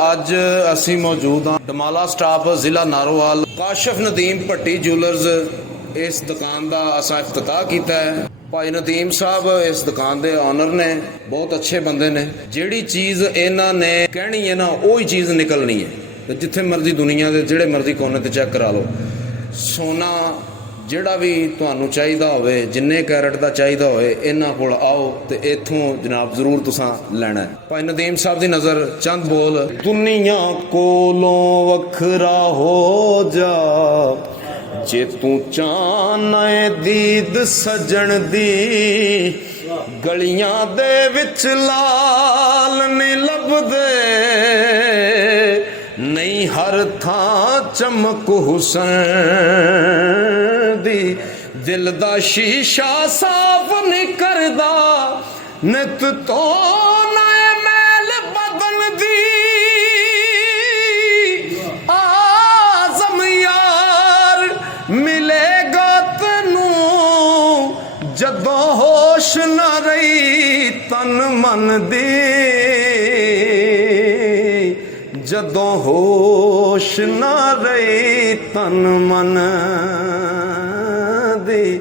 ਅੱਜ ਅਸੀਂ ਮੌਜੂਦ ਹਾਂ ਡਮਾਲਾ ਸਟਾਪ ਜ਼ਿਲ੍ਹਾ ਨਾਰੋਵਾਲ ਕਾਸ਼ਫ ਨਦੀਮ ਭੱਟੀ ਜੂਲਰਸ। ਇਸ ਦੁਕਾਨ ਦਾ ਅਸਾਂ ਇਫਤਤਾਹ ਕੀਤਾ ਹੈ। ਭਾਈ ਨਦੀਮ ਸਾਹਿਬ ਇਸ ਦੁਕਾਨ ਦੇ ਓਨਰ ਨੇ, ਬਹੁਤ ਅੱਛੇ ਬੰਦੇ ਨੇ। ਜਿਹੜੀ ਚੀਜ਼ ਇਹਨਾਂ ਨੇ ਕਹਿਣੀ ਹੈ ਨਾ ਉਹੀ ਚੀਜ਼ ਨਿਕਲਣੀ ਹੈ। ਤੇ ਜਿੱਥੇ ਮਰਜ਼ੀ ਦੁਨੀਆ ਦੇ ਜਿਹੜੇ ਮਰਜ਼ੀ ਕੋਨੇ ਤੇ ਚੈੱਕ ਕਰਾ ਲਓ, ਸੋਨਾ ਜਿਹੜਾ ਵੀ ਤੁਹਾਨੂੰ ਚਾਹੀਦਾ ਹੋਵੇ, ਜਿੰਨੇ ਕੈਰਟ ਦਾ ਚਾਹੀਦਾ ਹੋਵੇ, ਇਹਨਾਂ ਕੋਲ ਆਓ ਤੇ ਇੱਥੋਂ ਜਨਾਬ ਜ਼ਰੂਰ ਤੁਸੀਂ ਲੈਣਾ ਹੈ। ਭਾਈ ਨਦੀਮ ਸਾਹਿਬ ਦੀ ਨਜ਼ਰ ਚੰਦ ਬੋਲ। ਦੁਨੀਆ ਕੋਲੋਂ ਵੱਖਰਾ ਹੋ ਜਾ ਜੇ ਤੂੰ ਚਾਹਨਾ ਏ ਦੀਦ ਸਜਣ ਦੀ, ਗਲੀਆਂ ਦੇ ਵਿੱਚ ਲਾਲ ਨਹੀਂ ਲੱਭਦੇ, ਨਹੀਂ ਹਰ ਥਾਂ ਚਮਕ ਹੁਸਨ ਦੀ, ਦਿਲ ਦਾ ਸ਼ੀਸ਼ਾ ਸਾਫ਼ ਨਹੀਂ ਕਰਦਾ ਨਿਤ ਤੋਂ ਨਏ ਮੈਲ ਬਦਨ ਦੀ, ਆਜ਼ਮ ਯਾਰ ਮਿਲੇਗਾ ਤੈਨੂੰ ਜਦੋਂ ਹੋਸ਼ ਨਾ ਰਹੀ ਤਨ ਮਨ ਦੀ, ਜਦੋਂ ਹੋਸ਼ ਨਾ ਰਹੀ ਤਨ ਮਨ ਦੀ।